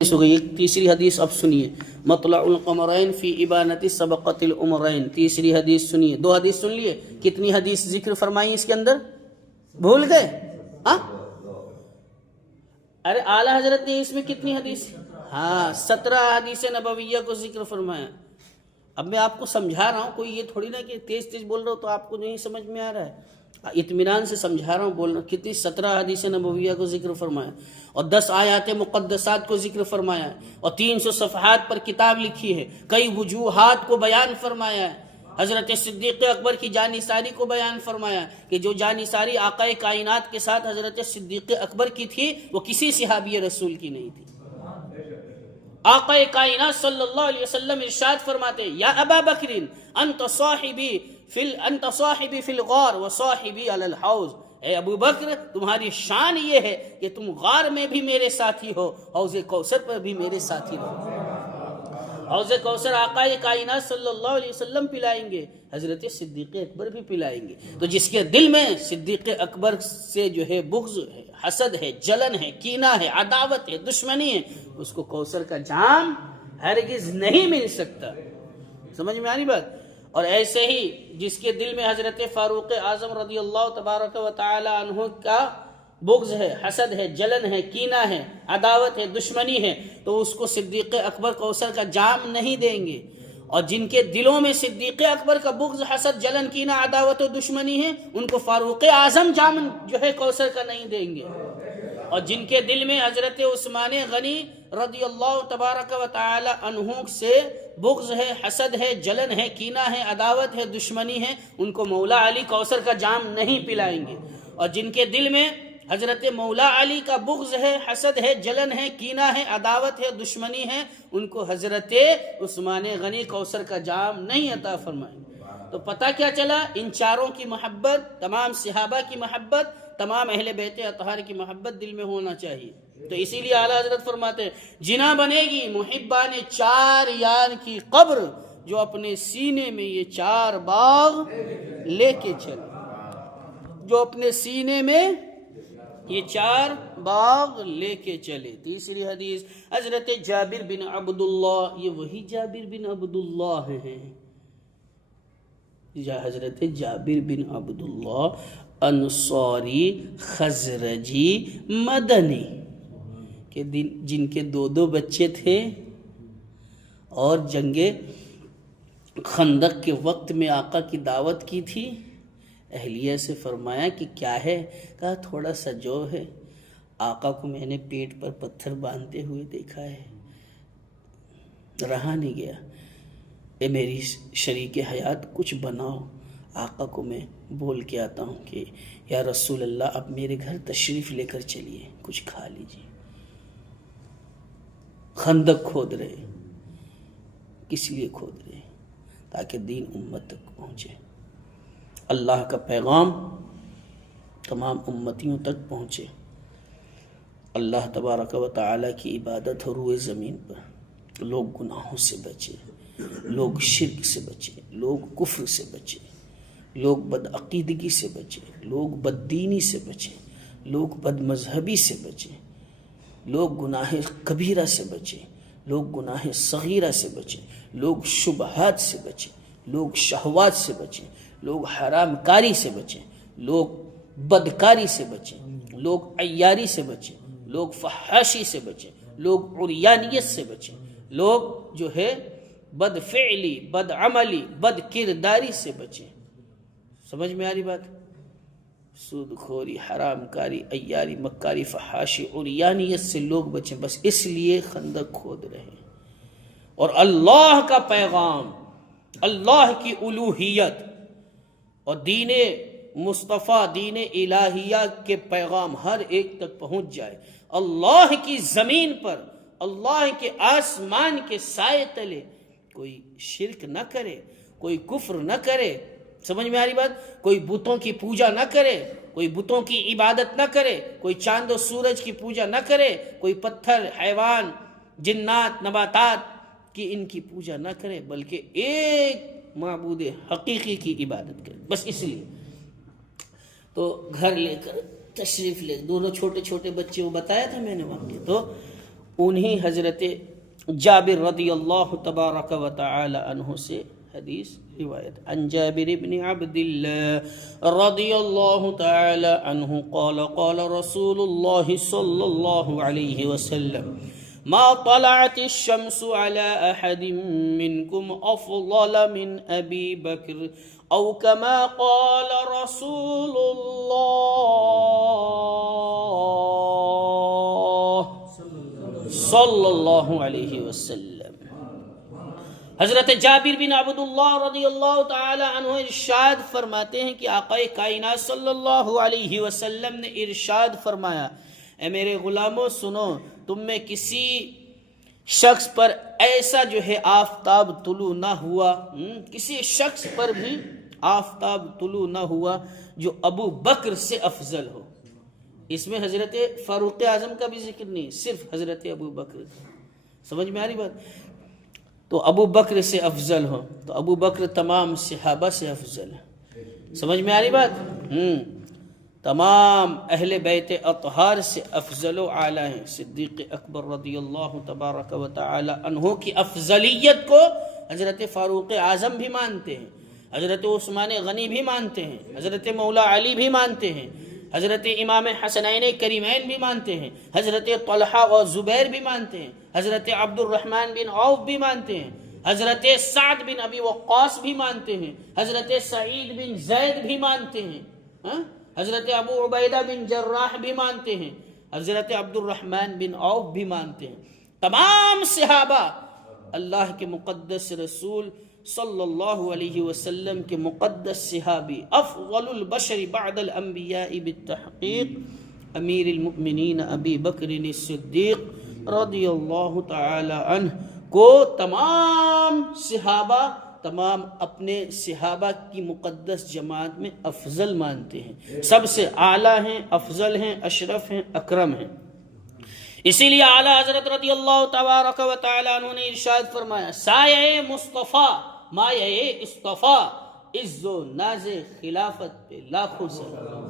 ہو گئی. ایک تیسری حدیث اب سنیے. مطلع القمرین فی ابانۃ سبقۃ العمرین. تیسری حدیث سنیے. دو حدیث سن لیے. کتنی حدیث ذکر فرمائی اس کے اندر؟ بھول گئے؟ ارے اعلی حضرت نے اس میں کتنی حدیث؟ 17 حدیث نبویہ کو ذکر فرمایا. اب میں آپ کو سمجھا رہا ہوں، کوئی یہ تھوڑی نہ کہ تیز تیز بول رہا ہوں تو آپ کو نہیں سمجھ میں آ رہا ہے. اطمینان سے سمجھا رہا ہوں، بول رہا ہوں. کتنی 17 حدیث نبویہ کو ذکر فرمایا اور 10 آیات مقدسات کو ذکر فرمایا اور 300 صفحات پر کتاب لکھی ہے. کئی وجوہات کو بیان فرمایا ہے. حضرت صدیق اکبر کی جانثاری کو بیان فرمایا کہ جو جانثاری آقا کائنات کے ساتھ حضرت صدیق اکبر کی تھی وہ کسی صحابی رسول کی نہیں تھی. آقا کائنات صلی اللہ علیہ وسلم ارشاد فرماتے یا ابا بکر انت صاحبی فی الغار و صاحبی علی الحوض. اے ابو بکر، تمہاری شان یہ ہے کہ تم غار میں بھی میرے ساتھی ہو، حوض کوثر پر بھی میرے ساتھی ہو. حوض کوثر آقا کائنات صلی اللہ علیہ وسلم پلائیں گے، حضرت صدیق اکبر بھی پلائیں گے. تو جس کے دل میں صدیق اکبر سے جو ہے بغض ہے، حسد ہے، جلن ہے، کینہ ہے، عداوت ہے، دشمنی ہے، اس کو کوثر کا جام ہرگز نہیں مل سکتا. سمجھ میں آ رہی بات؟ اور ایسے ہی جس کے دل میں حضرت فاروق اعظم رضی اللہ تبارک و تعالی عنہ کا بغض ہے، حسد ہے، جلن ہے، کینہ ہے، عداوت ہے، دشمنی ہے، تو اس کو صدیق اکبر کوثر کا جام نہیں دیں گے. اور جن کے دلوں میں صدیق اکبر کا بغض، حسد، جلن، کینہ، عداوت و دشمنی ہے، ان کو فاروق اعظم جام جو ہے کوثر کا نہیں دیں گے. اور جن کے دل میں حضرت عثمان غنی رضی اللہ تبارک و تعالی عنہ سے بغض ہے، حسد ہے، جلن ہے، کینہ ہے، عداوت ہے، دشمنی ہے، ان کو مولا علی کوثر کا جام نہیں پلائیں گے. اور جن کے دل میں حضرت مولا علی کا بغض ہے، حسد ہے، جلن ہے، کینہ ہے، عداوت ہے، دشمنی ہے، ان کو حضرت عثمان غنی کوثر کا جام نہیں عطا فرمائیں گے. تو پتہ کیا چلا؟ ان چاروں کی محبت، تمام صحابہ کی محبت، تمام اہل بیت اطہار کی محبت دل میں ہونا چاہیے. تو اسی لیے اعلیٰ حضرت فرماتے ہیں جنا بنے گی محبان 4 یار کی قبر، جو اپنے سینے میں یہ 4 باغ لے کے چلے. جو اپنے سینے میں یہ 4 باغ لے کے چلے. تیسری حدیث حضرت جابر بن عبداللہ، یہ وہی جابر بن عبداللہ ہیں، حضرت جابر بن عبداللہ انصاری خزرجی مدنی کہ جن کے 2 بچے تھے اور جنگ خندق کے وقت میں آقا کی دعوت کی تھی. اہلیہ سے فرمایا کہ کیا ہے؟ کہا تھوڑا سا جو ہے، آقا کو میں نے پیٹ پر پتھر باندھتے ہوئے دیکھا ہے، رہا نہیں گیا. اے میری شریک حیات کچھ بناؤ، آقا کو میں بول کے آتا ہوں کہ یا رسول اللہ اب میرے گھر تشریف لے کر چلیے، کچھ کھا لیجیے. خندق کھود رہے، کس لیے کھود رہے؟ تاکہ دین امت تک پہنچے، اللہ کا پیغام تمام امتیوں تک پہنچے، اللہ تبارک و تعالی کی عبادت ہو روئے زمین پر، لوگ گناہوں سے بچے، لوگ شرک سے بچے، لوگ کفر سے بچے، لوگ بدعقیدگی سے بچے، لوگ بددینی سے بچے، لوگ بد مذہبی سے بچے، لوگ گناہ کبیرہ سے بچے، لوگ گناہ صغیرہ سے بچے، لوگ شبہات سے بچے، لوگ شہوات سے بچے، لوگ حرام کاری سے بچے، لوگ بدکاری سے بچے، لوگ عیاری سے بچے، لوگ فحاشی سے بچے، لوگ عریانیت سے بچے، لوگ جو ہے بد فعلی، بد عملی، بد کرداری سے بچے. سمجھ میں آ رہی بات؟ سود خوری، حرام کاری، عیاری، مکاری، فحاشی، عریانیت سے لوگ بچیں. بس اس لیے خندق کھود رہے. اور اللہ کا پیغام، اللہ کی الوہیت اور دین مصطفیٰ، دین الہیہ کے پیغام ہر ایک تک پہنچ جائے. اللہ کی زمین پر، اللہ کے آسمان کے سائے تلے کوئی شرک نہ کرے، کوئی کفر نہ کرے. سمجھ میں آ رہی بات؟ کوئی بتوں کی پوجا نہ کرے، کوئی بتوں کی عبادت نہ کرے، کوئی چاند و سورج کی پوجا نہ کرے، کوئی پتھر، حیوان، جنات، نباتات کی ان کی پوجا نہ کرے، بلکہ ایک معبود حقیقی کی عبادت کرے. بس اس لیے تو گھر لے کر تشریف لے، 2 چھوٹے چھوٹے بچے، وہ بتایا تھا میں نے واقعہ، تو انہی حضرت جابر رضی اللہ تبارک و تعالی عنہ سے حدیث روایت. عن جابر بن عبد اللہ رضی اللہ تعالی عنہ قال قال رسول اللہ صلی اللہ علیہ وسلم ما طلعت الشمس على احد منكم افضل من ابی بکر او كما قال رسول اللہ صلی اللہ علیہ وسلم. حضرت جابر بن عبداللہ رضی اللہ تعالی عنہ ارشاد فرماتے ہیں کہ آقا کائنات صلی اللہ علیہ وسلم نے ارشاد فرمایا اے میرے غلاموں سنو، تم میں کسی شخص پر ایسا جو ہے آفتاب طلوع نہ ہوا، کسی شخص پر بھی آفتاب طلوع نہ ہوا جو ابو بکر سے افضل ہو. اس میں حضرت فاروق اعظم کا بھی ذکر نہیں، صرف حضرت ابو بکر. سمجھ میں آ رہی بات؟ تو ابو بکر سے افضل ہو تو ابو بکر تمام صحابہ سے افضل ہے. سمجھ میں آ رہی بات؟ تمام اہل بیت اطہار سے افضل و اعلیٰ ہیں. صدیق اکبر رضی اللہ تبارک و تعالی عنہ کی افضلیت کو حضرت فاروق اعظم بھی مانتے ہیں، حضرت عثمان غنی بھی مانتے ہیں، حضرت مولا علی بھی مانتے ہیں، حضرت امام حسنین کریمین بھی مانتے ہیں، حضرت طلحہ اور زبیر بھی مانتے ہیں، حضرت عبد الرحمن بن عوف بھی مانتے ہیں، حضرت سعد بن ابی وقاص بھی مانتے ہیں، حضرت سعید بن زید بھی مانتے ہیں، حضرت ابو عبیدہ بن جراح بھی مانتے ہیں، حضرت عبد الرحمن بن عوف بھی مانتے ہیں. تمام صحابہ اللہ کے مقدس رسول صلی اللہ علیہ وسلم کے مقدس صحابی، افضل البشر بعد الانبیاء بالتحقیق امیر المؤمنین ابی بکر الصدیق رضی اللہ تعالی عنہ کو تمام صحابہ، تمام اپنے صحابہ کی مقدس جماعت میں افضل مانتے ہیں، سب سے اعلیٰ ہیں، افضل ہیں، اشرف ہیں، اکرم ہیں. اسی لیے اعلیٰ حضرت رضی اللہ تبارک و تعالی عنہ نے ارشاد فرمایا سایہ مصطفیٰ مایہ اصطفیٰ عز و ناز خلافت پہ لاکھوں سلام.